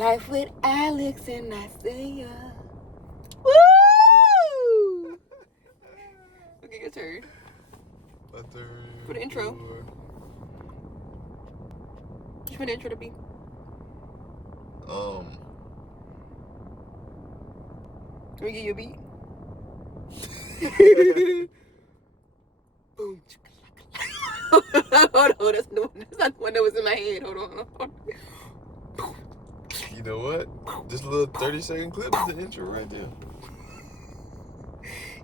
Life with Alex and Isaiah. Woo! Okay, your turn. My turn. For the intro. What you want the intro to be? Let me give you a beat. Boom. Hold on, that's not the one that was in my head. Hold on. You know what? This little 30-second clip is the intro right there.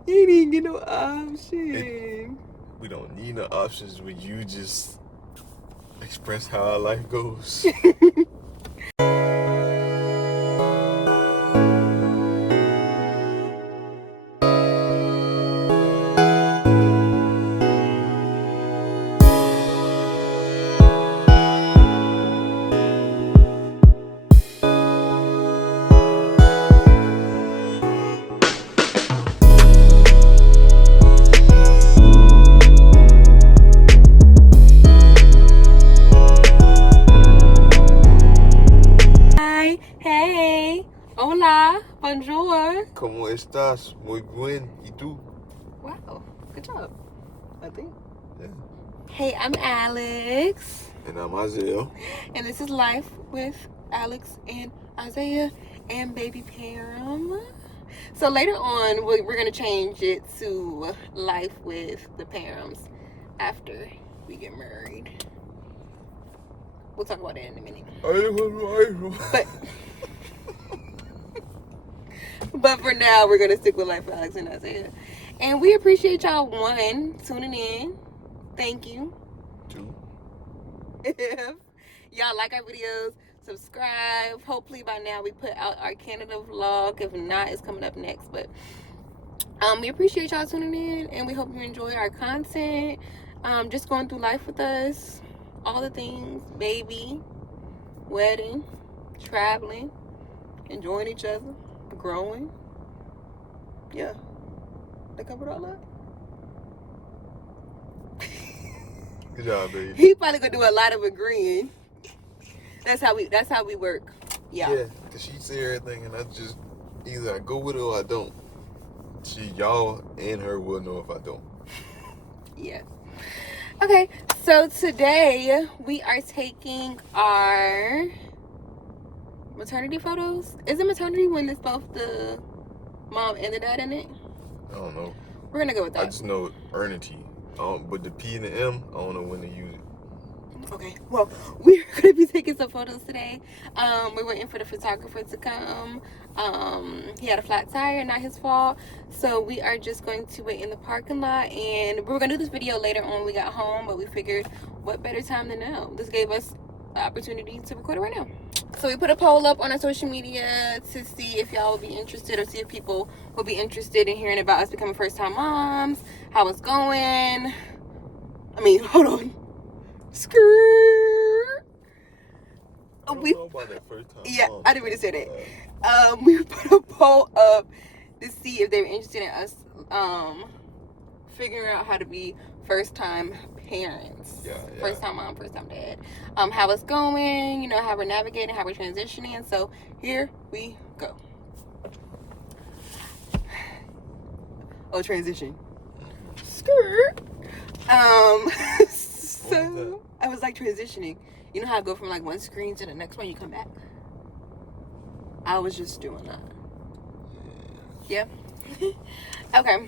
You didn't get no option. We don't need no options when you just express how our life goes. Hola, bonjour. ¿Cómo estás? Muy bien. ¿Y tú? Wow, good job. I think. Yeah. Hey, I'm Alex. And I'm Isaiah. And this is Life with Alex and Isaiah and baby Pam. So later on, we're going to change it to Life with the Pams after we get married. We'll talk about that in a minute. But for now, we're going to stick with Life with Alex and Isaiah. And we appreciate y'all, one, tuning in. Thank you. Two. If y'all like our videos, subscribe. Hopefully by now we put out our Canada vlog. If not, it's coming up next. But we appreciate y'all tuning in. And we hope you enjoy our content. Just going through life with us. All the things. Baby. Wedding. Traveling. Enjoying each other. Growing. Yeah. They covered all that. Good job, baby. He probably gonna do a lot of agreeing. That's how we work. Yeah, because she say everything and I just either I go with it or I don't. Y'all and her will know if I don't. Yeah. Okay, so today we are taking our maternity photos. Is it maternity when it's both the mom and the dad in it? I don't know. We're gonna go with that. I just know Ernity. But the P and the M, I don't know when to use it. Okay, well, we're gonna be taking some photos today. We're waiting for the photographer to come. He had a flat tire, not his fault. So we are just going to wait in the parking lot, and we were gonna do this video later on when we got home, but we figured what better time than now. This gave us the opportunity to record it right now. So we put a poll up on our social media to see if y'all would be interested, or see if people would be interested in hearing about us becoming first-time moms, how it's going. I mean, hold on. Skirt. I don't know about that first time. Yeah, I didn't really say that. We put a poll up to see if they were interested in us figuring out how to be first-time parents. Yeah. First-time mom, first-time dad. How it's going, you know, how we're navigating, how we're transitioning. So here we go. Oh, transition. Skirt. So I was like transitioning. You know how I go from like one screen to the next one, you come back? I was just doing that. Yeah. Okay.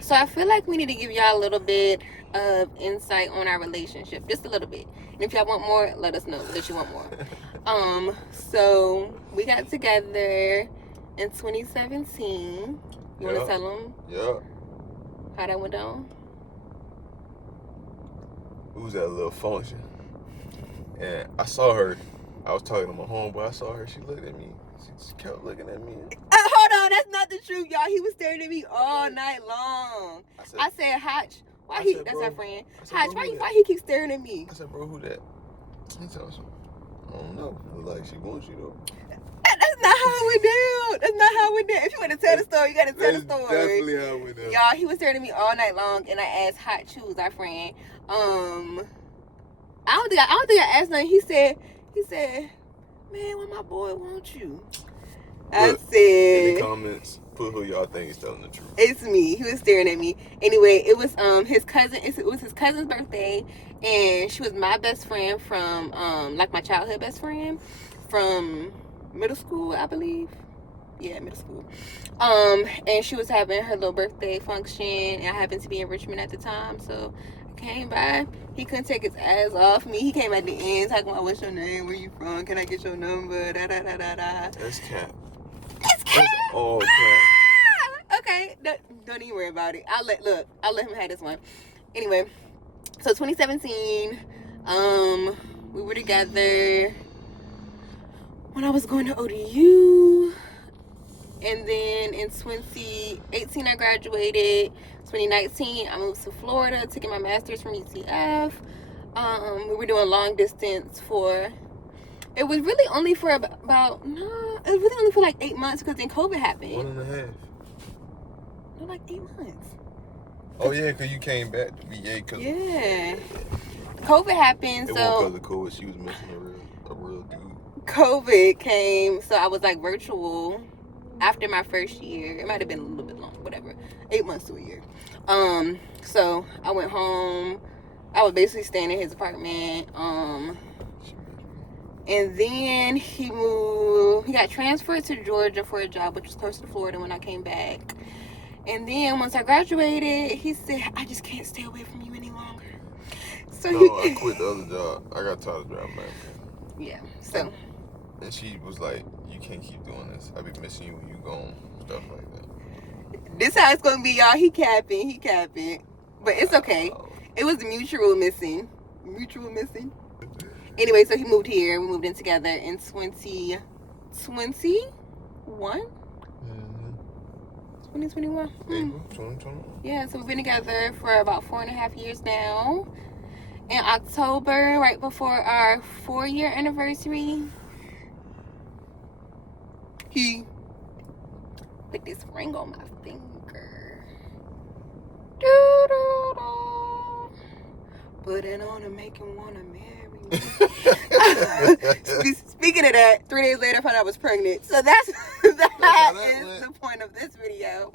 So I feel like we need to give y'all a little bit of insight on our relationship. Just a little bit. And if y'all want more, let us know that you want more. So we got together in 2017. You want to tell them? Yeah. How that went down? It was at a little function. And I saw her. I was talking to my homeboy. I saw her. She looked at me. She kept looking at me. Hold on. That's not the truth, y'all. He was staring at me all night long. I said, Hotch. That's our friend. Hotch, why he keep staring at me? I said, bro, who that? He told me, I don't know. Look like she wants you, though. That's not how it went down. That's not how it went down. If you want to tell the story, you got to tell the story. Definitely how it went down. Y'all, he was staring at me all night long, and I asked Hotch, who's our friend. I don't think I asked nothing. He said, man, when my boy wants you. Look, I in said, the comments, put who y'all think is telling the truth. it's me. He was staring at me. Anyway, it was his cousin. It was his cousin's birthday, and she was my best friend from like my childhood best friend from middle school, I believe. Yeah, middle school. And she was having her little birthday function, and I happened to be in Richmond at the time, so I came by. He couldn't take his ass off me. He came at the end talking about, what's your name, where you from, can I get your number, da da da da da. That's cap. It's cap. That's all cap. Okay, don't even worry about it. I'll let him have this one. Anyway, so 2017, we were together when I was going to ODU. And then in 2018, I graduated. 2019, I moved to Florida, taking my master's from UCF. We were doing long distance for, it was really only for it was really only for like 8 months because then COVID happened. 1.5. No, like 8 months. Oh, yeah, because you came back to VA. Yeah. COVID happened, it so. wasn't because of COVID. She was missing a real dude. COVID came, so I was like virtual after my first year. It might have been a little bit long, whatever. 8 months to a year. So I went home. I was basically staying in his apartment. And then he moved. He got transferred to Georgia for a job, which was close to Florida when I came back. And then once I graduated, he said, I just can't stay away from you any longer. So I quit the other job. I got tired of driving back. Yeah. So. And she was like, you can't keep doing this. I be missing you when you gone. Stuff like that. This how it's gonna be, y'all. He capping. But it's okay. It was mutual missing. Anyway, so he moved here. We moved in together in 2021? 2021? April 2021. Yeah, so we've been together for about 4.5 years now. In October, right before our 4-year anniversary, he put this ring on my finger. Doo-doo-doo. Put it on and make him want to marry me. Speaking of that, 3 days later I found out I was pregnant. So that is the point of this video.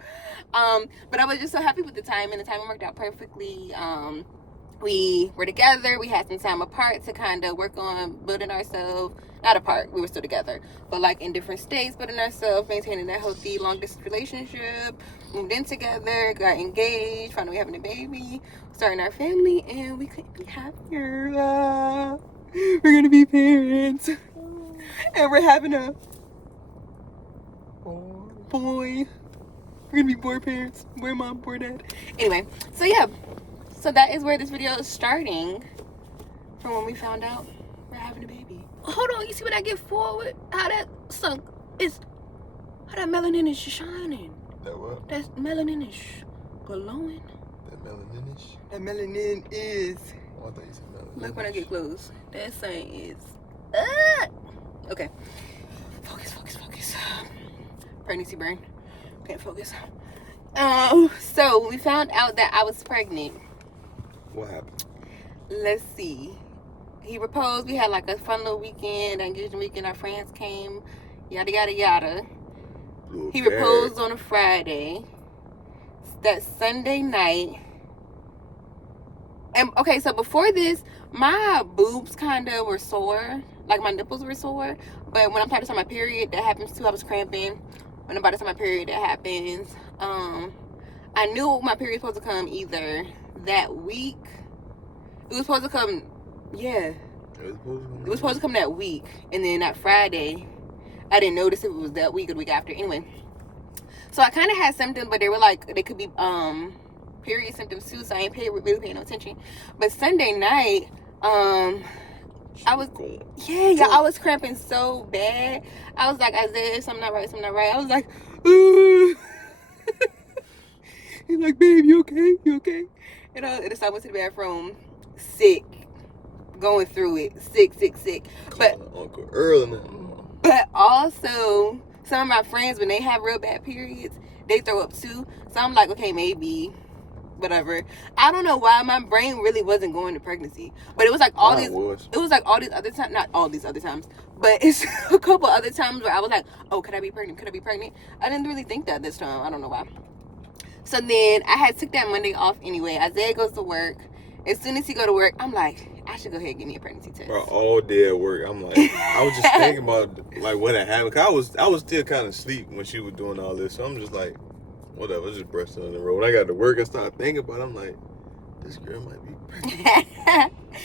But I was just so happy with the time, and the timing worked out perfectly. We were together. We had some time apart to kind of work on building ourselves. Not apart, we were still together, but like in different states, building ourselves, maintaining that healthy long distance relationship. Moved in together, got engaged, finally having a baby, starting our family, and we couldn't be happier. We're gonna be parents, and we're having a boy. We're gonna be boy parents, boy mom, boy dad. Anyway, so yeah. So that is where this video is starting, from when we found out we're having a baby. Hold on, you see when I get forward, how that sunk is, how that melanin is shining. That what? That melanin is glowing. That melaninish? That melanin is. Oh, I thought you said melanin. Look when I get close. That thing is. Okay. Focus. Pregnancy brain. Can't focus. So we found out that I was pregnant. What happened? Let's see. He proposed. We had like a fun little weekend, engagement weekend. Our friends came. Yada yada yada. He proposed on a Friday. That Sunday night. And okay, so before this, my boobs kind of were sore. Like my nipples were sore. But when I'm about to start my period, that happens too. I was cramping. When I'm about to start my period, that happens. I knew my period was supposed to come either that week. It was supposed to come, yeah. It was supposed to come that week. And then that Friday, I didn't notice if it was that week or the week after. Anyway. So I kind of had symptoms, but they were like, they could be period symptoms too. So I ain't really paying no attention. But Sunday night, I was cramping so bad. I was like, Isaiah, something not right. I was like, he's like, babe, you okay? And I went to the bathroom, sick, going through it, sick. But Uncle Earl. But also, some of my friends, when they have real bad periods, they throw up too. So I'm like, okay, maybe. Whatever. I don't know why my brain really wasn't going to pregnancy, but it was like all these other times, not all these other times, But it's a couple other times where I was like, oh, could I be pregnant? Could I be pregnant? I didn't really think that this time. I don't know why. So then I had took that Monday off anyway. Isaiah goes to work. As soon as he go to work, I'm like, I should go ahead and give me a pregnancy test. Bro, all day at work, I'm like, I was just thinking about like what had happened. Cause I was still kind of asleep when she was doing all this. So I'm just like, whatever, just brushing on the road. When I got to work, I started thinking about it. I'm like, this girl might be pregnant.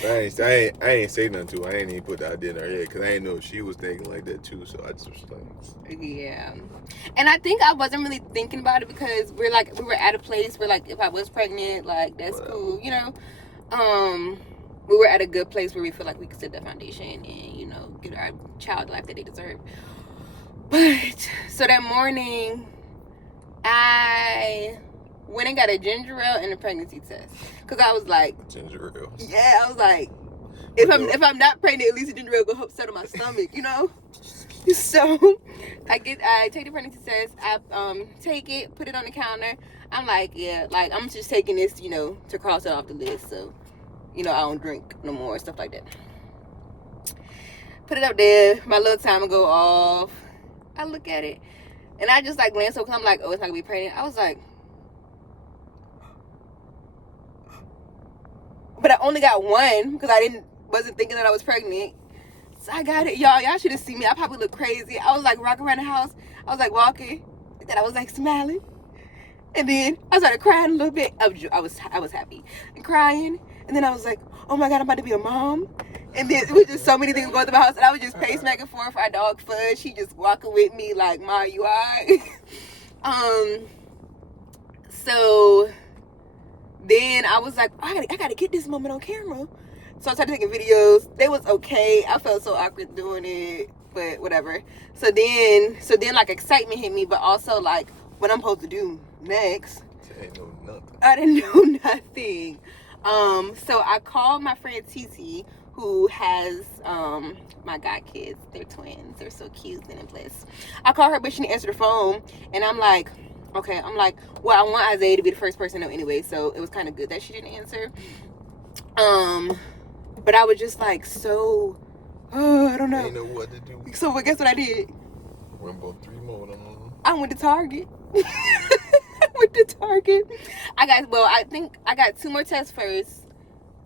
I ain't say nothing to her. I ain't even put the idea in her head because I ain't know if she was thinking like that too. So I just was like, yeah. And I think I wasn't really thinking about it because we were at a place where like if I was pregnant, like that's whatever. Cool, you know. We were at a good place where we feel like we could set that foundation and, you know, give our child the life that they deserve. But so that morning, I went and got a ginger ale and a pregnancy test because I was like, ginger ale. Yeah, I was like, if I'm not pregnant, at least a ginger ale will help settle my stomach, you know. So I take the pregnancy test. I take it, put it on the counter. I'm like, yeah, like I'm just taking this, you know, to cross it off the list. So, you know, I don't drink no more, stuff like that. Put it up there. My little timer go off. I look at it, and I just like glance over because I'm like, oh, it's not gonna be pregnant. I was like, but I only got one because I wasn't thinking that I was pregnant. So I got it, y'all. Y'all should have seen me. I probably look crazy. I was like rocking around the house. I was like walking, and then I was like smiling, and then I started crying a little bit. I was happy and crying, and then I was like, oh my God, I'm about to be a mom. And then it was just so many things going through my house, and I was just pacing back and forth. Our dog Fudge, she just walking with me like, Ma, you alright? So then I was like, I gotta get this moment on camera. So I started taking videos. They was okay. I felt so awkward doing it, but whatever. So then like excitement hit me, but also like what I'm supposed to do next. I didn't know nothing. So I called my friend Titi, who has my god kids. They're twins. They're so cute and blessed. I called her, but she didn't answer the phone, and I'm like, okay. I'm like, well, I want Isaiah to be the first person to know anyway, so it was kind of good that she didn't answer. But I was just like, so, I don't know. I didn't know what to do. So guess what I did? Rainbow 3 mode on. I went to Target. I think I got 2 more tests first.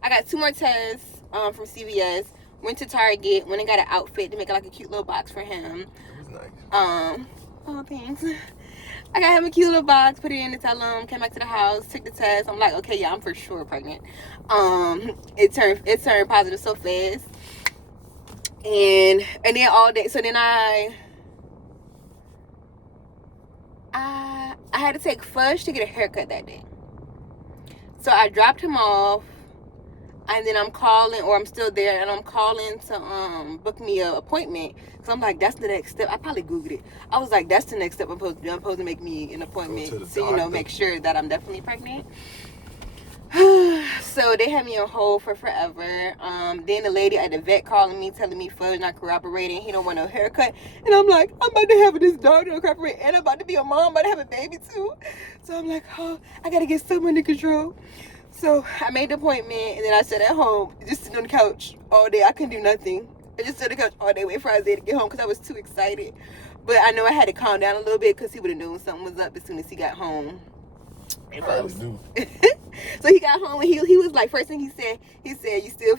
I got 2 more tests from CVS. Went to Target. Went and got an outfit to make it like a cute little box for him. It was nice. Oh, thanks. I got him a cute little box, put it in to tell him, came back to the house, took the test. I'm like, okay, yeah, I'm for sure pregnant. It turned positive so fast. And then all day, so then I had to take Fudge to get a haircut that day. So I dropped him off, and then I'm still there, and I'm calling to book me an appointment. So I'm like, that's the next step. I probably Googled it. I was like, that's the next step I'm supposed to do. I'm supposed to make me an appointment to, you know, make sure that I'm definitely pregnant. So they had me on hold for forever. Then the lady at the vet calling me, telling me Fudge not cooperating. He don't want no haircut. And I'm like, I'm about to have this dog not cooperate, and I'm about to be a mom, about to have a baby too. So I'm like, oh, I gotta get someone to control. So I made the appointment, and then I sat at home, just sitting on the couch all day. I couldn't do nothing. I just sat on the couch all day waiting for Isaiah to get home because I was too excited. But I know I had to calm down a little bit because he would have known something was up as soon as he got home. So he got home, and he was like, first thing he said, you still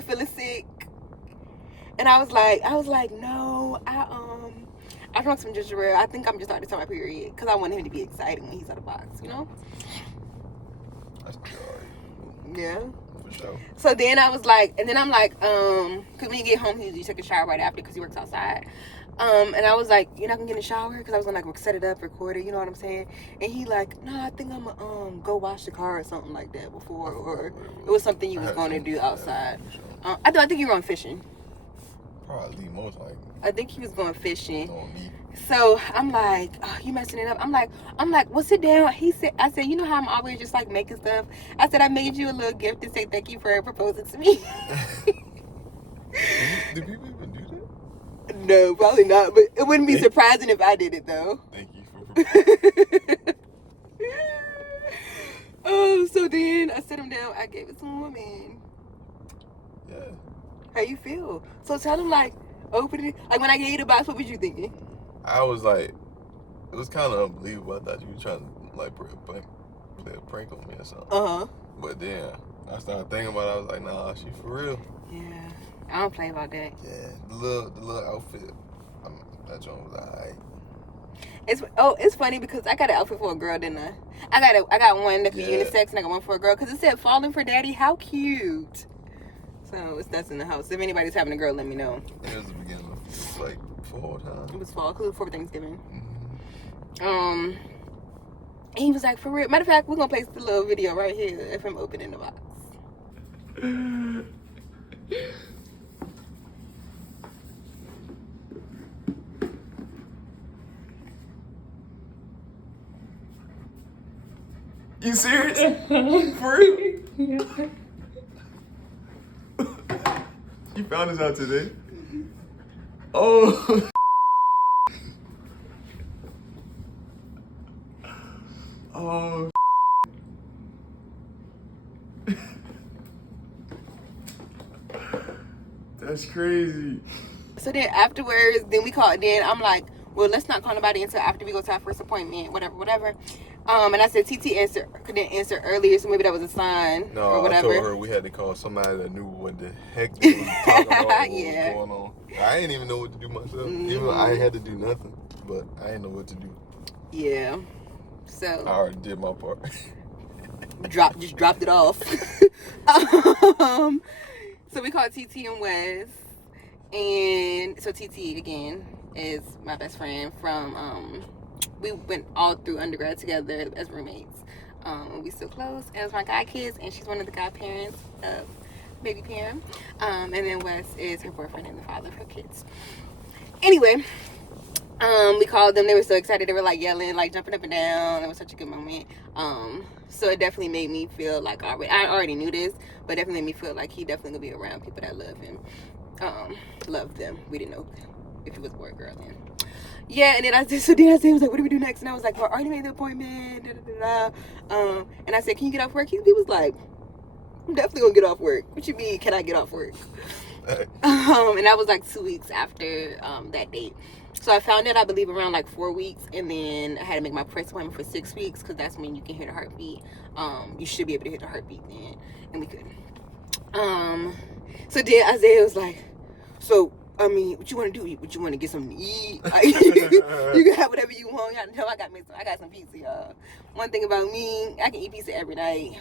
feeling sick? And I was like, no, I drank some ginger ale. I think I'm just starting to tell my period because I want him to be excited when he's out of the box, you know? Yeah. For sure. So then I was like, and then I'm like, because when you get home, he usually take a shower right after because he works outside. And I was like, you're not gonna get in the shower? Because I was gonna like set it up, record it, you know what I'm saying? And he like, no, I think I'm gonna go wash the car or something like that before, or it was something you was gonna do outside. I think you were going fishing. Probably, most likely. I think he was going fishing. So I'm like, oh, you messing it up. I'm like, well, sit down. I said, you know how I'm always just like making stuff. I said, I made you a little gift to say thank you for proposing to me. Do people even do that? No, probably not. But it wouldn't be surprising if I did it though. Thank you for proposing. So then I set him down. I gave it to him, and yeah. how you feel? So tell him like, open it? Like when I gave you the box, what was you thinking? I was like, it was kind of unbelievable. I thought you were trying to like play a prank on me or something. But then I started thinking about it. I was like, nah, she for real. Yeah, I don't play about that. Yeah, the little outfit. That joint was alright. It's funny because I got an outfit for a girl, didn't I? I got one that for unisex and I got one for a girl because it said "Falling for Daddy." How cute! So that's in the house. If anybody's having a girl, let me know. It was the beginning of like fall time. It was fall, cause it was before Thanksgiving. Mm-hmm. And he was like, for real. Matter of fact, we're gonna place the little video right here of him opening the box. You serious? For real? Yeah. You found this out today? Oh. Oh. That's crazy. So then afterwards, then we called. Then I'm like, well, let's not call nobody until after we go to our first appointment, whatever. And I said TT couldn't answer earlier, so maybe that was a sign or whatever. I told her we had to call somebody that knew what the heck they was talking about, what was going on. I didn't even know what to do myself. Mm-hmm. Even I had to do nothing, but I didn't know what to do. Yeah. So I already did my part. just dropped it off. So we called TT and Wes, and so TT again is my best friend from we went all through undergrad together as roommates. We still close as my god kids, and she's one of the godparents of baby Pam. And then Wes is her boyfriend and the father of her kids. Anyway, we called them. They were so excited. They were like yelling, like jumping up and down. It was such a good moment. So it definitely made me feel like I already knew this, but it definitely made me feel like he definitely gonna be around people that love him. Love them. We didn't know if he was a boy or girl then. Yeah, and then I said, he was like, what do we do next? And I was like, well, I already made the appointment. And I said, can you get off work? He was like, I'm definitely gonna get off work. What you mean, can I get off work? And that was like 2 weeks after that date. So I found out, I believe, around like 4 weeks, and then I had to make my first appointment for 6 weeks because that's when you can hear the heartbeat. You should be able to hear the heartbeat then, and we couldn't. So then Isaiah was like, so, I mean, what you want to do? What you want to get something to eat? You can have whatever you want. Y'all know I got some pizza, y'all. One thing about me, I can eat pizza every night.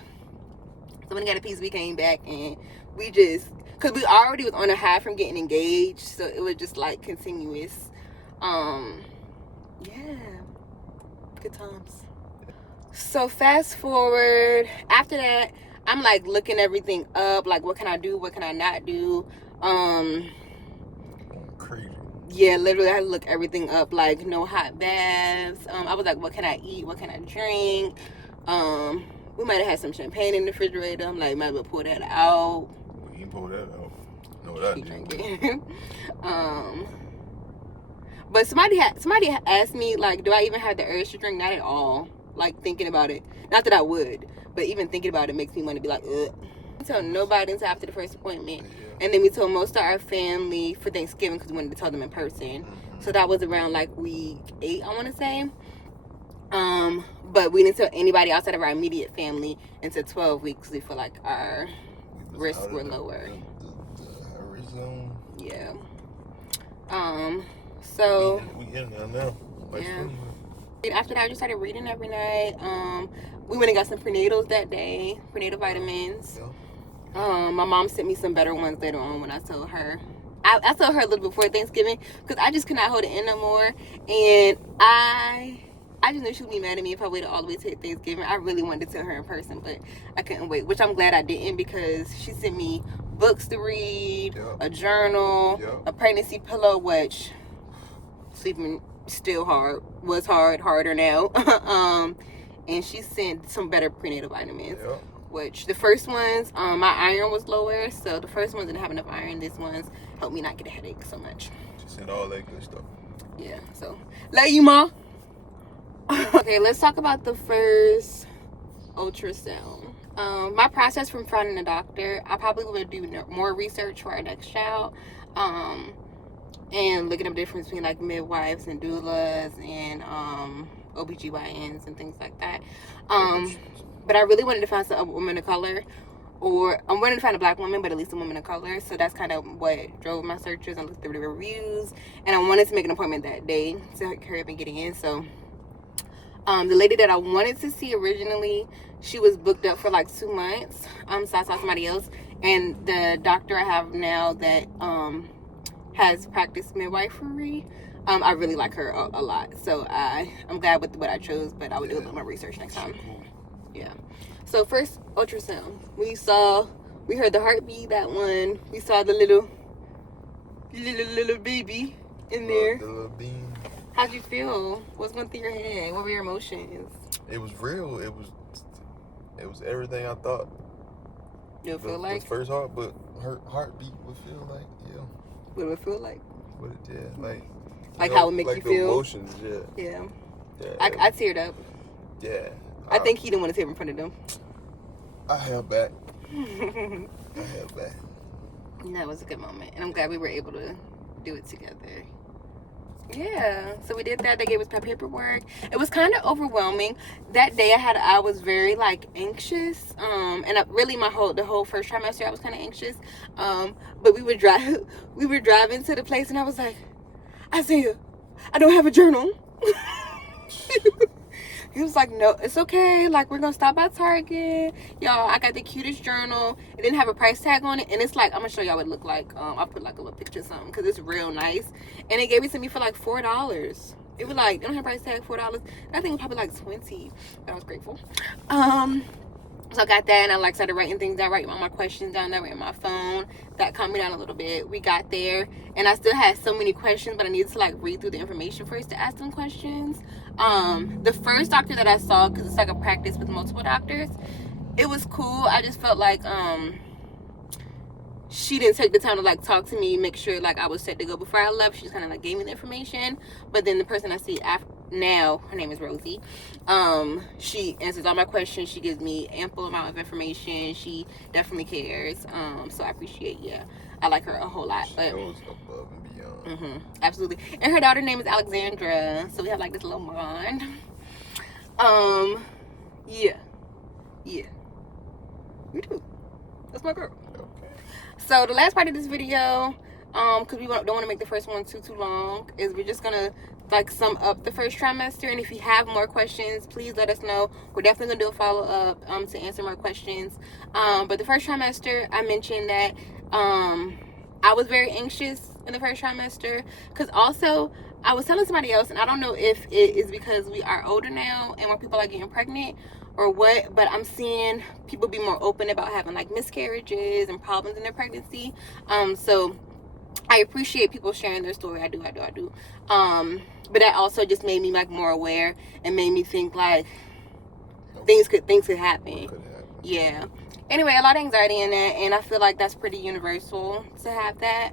So when I got a pizza, we came back and we just, because we already was on a high from getting engaged, so it was just like continuous. Yeah, good times. So fast forward, after that, I'm like looking everything up, like what can I do, what can I not do. Crazy. Yeah, literally I had to look everything up, like no hot baths. I was like, what can I eat, what can I drink? We might have had some champagne in the refrigerator. I'm like, might as well pour that out. You can pour that out. No, what I do. But somebody asked me, like, do I even have the urge to drink? Not at all. Like, thinking about it. Not that I would, but even thinking about it makes me want to be like, ugh. We told nobody until after the first appointment. Yeah. And then we told most of our family for Thanksgiving because we wanted to tell them in person. Mm-hmm. So that was around, like, week 8, I want to say. But we didn't tell anybody outside of our immediate family until 12 weeks. We feel like our risks were lower. The horizon. Yeah. So we in there now. Yeah. After that, I just started reading every night. We went and got some prenatals that day, prenatal vitamins. Yeah. My mom sent me some better ones later on when I told her. I told her a little before Thanksgiving because I just could not hold it in no more, and I just knew she would be mad at me if I waited all the way to Thanksgiving. I really wanted to tell her in person, but I couldn't wait, which I'm glad I didn't because she sent me books to read, a journal, a pregnancy pillow, which sleeping still harder now. And she sent some better prenatal vitamins, which the first ones, my iron was lower, so the first ones didn't have enough iron. These ones helped me not get a headache so much. She sent all that good stuff. Yeah, so love you, Ma. Okay, let's talk about the first ultrasound. My process from finding a doctor, I probably would do more research for our next child. and looking up the difference between like midwives and doulas and OBGYNs and things like that. But I really wanted to find a woman of color, or I wanted to find a black woman, but at least a woman of color. So that's kind of what drove my searches, and looked through the reviews, and I wanted to make an appointment that day to hurry up and get in. So the lady that I wanted to see originally, she was booked up for like 2 months. So I saw somebody else, and the doctor I have now that has practiced midwifery, I really like her a lot. So I'm glad with what I chose, but I would do a little more research next time. Yeah. So first ultrasound, we heard the heartbeat. That one, we saw the little baby in there. The little bean. How'd you feel? What's going through your head? What were your emotions? It was real. It was everything I thought. You feel like the first heartbeat would feel like, yeah. What would it feel like? What it did, like how it make you feel. Emotions, yeah. I teared up. Yeah. I think he didn't want to tear in front of them. I held back. That was a good moment, and I'm glad we were able to do it together. Yeah, so we did that. They gave us paperwork. It was kind of overwhelming that day. I was very like anxious, and really the whole first trimester I was kind of anxious. But we were driving to the place, and I was like, Isaiah, I don't have a journal. He was like, no, it's okay. Like, we're going to stop by Target. Y'all, I got the cutest journal. It didn't have a price tag on it. And it's like, I'm going to show y'all what it looked like. I'll put like a little picture or something because it's real nice. And they gave it to me for like $4. It was like, they don't have a price tag, $4. I think it was probably like $20. But I was grateful. So I got that, and I like started writing things down, writing all my questions down there in my phone. That calmed me down a little bit. We got there, and I still had so many questions, but I needed to like read through the information first to ask them questions. The first doctor that I saw, because it's like a practice with multiple doctors, it was cool. I just felt like she didn't take the time to like talk to me, make sure like I was set to go before I left. She just kind of like gave me the information. But then the person I see now, her name is Rosie. She answers all my questions. She gives me ample amount of information. She definitely cares. So I appreciate. Yeah, I like her a whole lot. But goes above and beyond. Absolutely. And her daughter name is Alexandra. So we have like this little bond. Yeah, we do. That's my girl. Okay. So the last part of this video, because we don't want to make the first one too long, is we're just gonna like sum up the first trimester. And if you have more questions, please let us know. We're definitely gonna do a follow-up to answer more questions. But the first trimester, I mentioned that I was very anxious in the first trimester, because also I was telling somebody else, and I don't know if it is because we are older now and more people are getting pregnant or what, but I'm seeing people be more open about having like miscarriages and problems in their pregnancy. So I appreciate people sharing their story. I do. But that also just made me like more aware and made me think like things could happen. Yeah. Anyway, a lot of anxiety in that, and I feel like that's pretty universal to have that.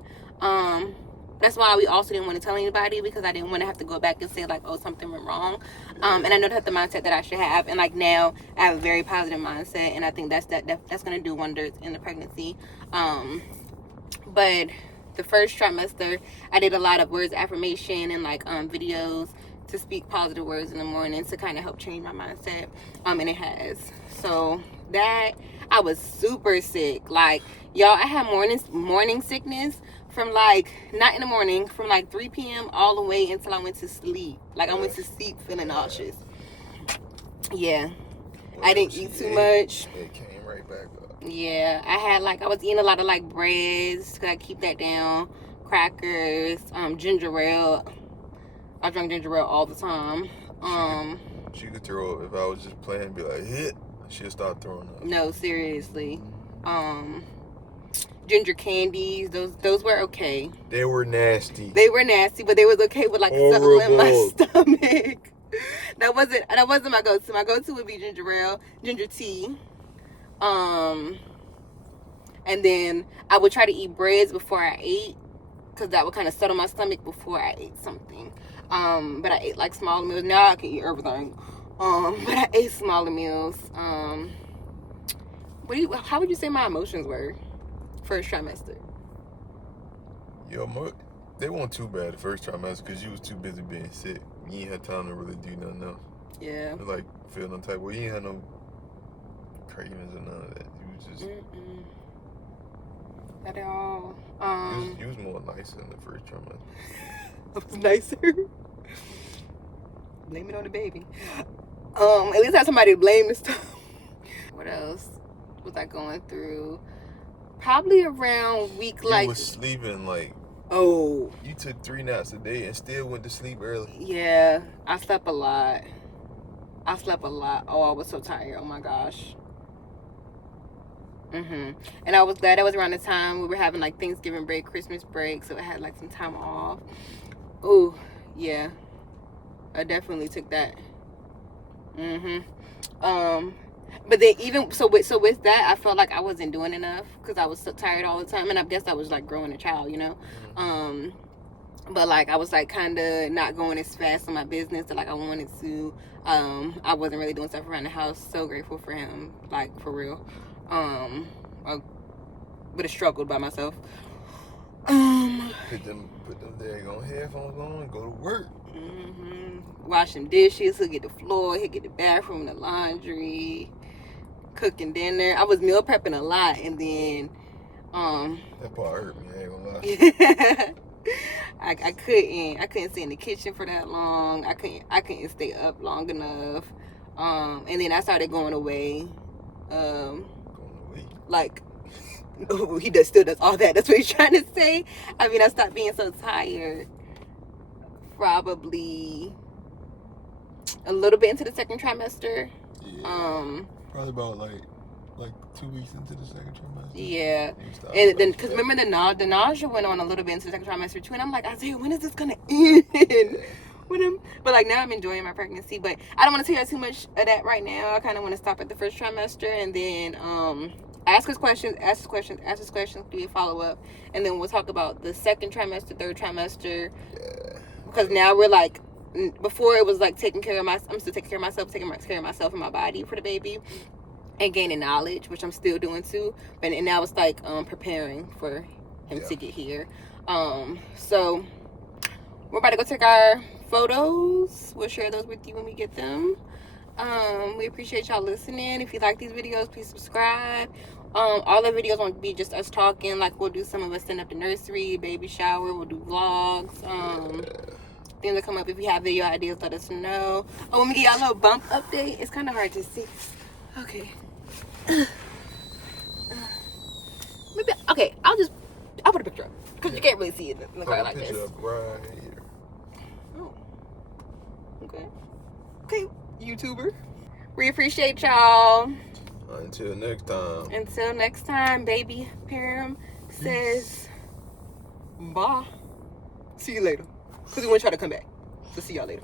That's why we also didn't want to tell anybody, because I didn't want to have to go back and say like, oh, something went wrong. And I know that's the mindset that I should have. And like now I have a very positive mindset, and I think that's going to do wonders in the pregnancy. But the first trimester, I did a lot of words of affirmation and like videos to speak positive words in the morning to kind of help change my mindset. And it has. So that, I was super sick. Like, y'all, I had morning sickness from like, not in the morning, from like 3 p.m. all the way until I went to sleep. Like, I went to sleep feeling nauseous. Yeah. Well, I didn't eat too much. It came right back up. Yeah, I was eating a lot of like breads, cause I keep that down. Crackers, ginger ale. I drank ginger ale all the time. She could throw up if I was just playing, be like, hit. She'd start throwing up. No, seriously. Ginger candies, those were okay. They were nasty. But they was okay with like something in my stomach. That wasn't my go-to. My go-to would be ginger ale, ginger tea. And then I would try to eat breads before I ate, because that would kind of settle my stomach before I ate something. But I ate like smaller meals. Now I can eat everything. But I ate smaller meals. How would you say my emotions were first trimester? Your They weren't too bad the first trimester because you was too busy being sick. You ain't had time to really do nothing else. Yeah. Like feeling no type. Well, you ain't had no cravings or none of that. You was just. Not at all. You was more nicer in the first trimester. I was nicer. Blame it on the baby. At least I had somebody to blame this time. What else was I going through? Probably around week You was sleeping like. Oh. You took 3 naps a day and still went to sleep early. Yeah, I slept a lot. Oh, I was so tired. Oh my gosh. And I was glad that was around the time we were having like Thanksgiving break, Christmas break, so I had like some time off. Oh, yeah. I definitely took that. But then even so with that, I felt like I wasn't doing enough because I was so tired all the time, and I guess I was like growing a child, you know. But like I was like kind of not going as fast on my business that like I wanted to. I wasn't really doing stuff around the house. So grateful for him, like for real. I would have struggled by myself. Put them daggone headphones on and go to work. Wash them dishes. He'll get the floor. He'll get the bathroom, the laundry, cooking dinner. I was meal prepping a lot, and then that part hurt me. I ain't gonna lie. I couldn't stay in the kitchen for that long. I couldn't stay up long enough. And then I started going away. Like, he still does all that. That's what he's trying to say. I mean, I stopped being so tired probably a little bit into the second trimester. Yeah. Probably about like 2 weeks into the second trimester. Yeah. And then, because remember the nausea went on a little bit into the second trimester too. And I'm like, Isaiah, when is this going to end? But like now I'm enjoying my pregnancy. But I don't want to tell you too much of that right now. I kind of want to stop at the first trimester and then ask us questions, do a follow-up. And then we'll talk about the second trimester, third trimester. Yeah. Because now we're like, before it was like taking care of I'm still taking care of myself, taking care of myself and my body for the baby. And gaining knowledge, which I'm still doing too. And now it's like preparing for him to get here. So we're about to go take our photos. We'll share those with you when we get them. We appreciate y'all listening. If you like these videos, please subscribe. All the videos won't be just us talking. Like we'll do some of us setting up the nursery, baby shower. We'll do vlogs. Things that come up. If you have video ideas, let us know. Oh, when we get y'all a little bump update, it's kind of hard to see. Okay. Maybe I'll put a picture up because you can't really see it in the car like this. Right here. Oh. Okay, YouTuber. We appreciate y'all. Until next time, baby Param says bye. See you later. Because we want to try to come back. So see y'all later.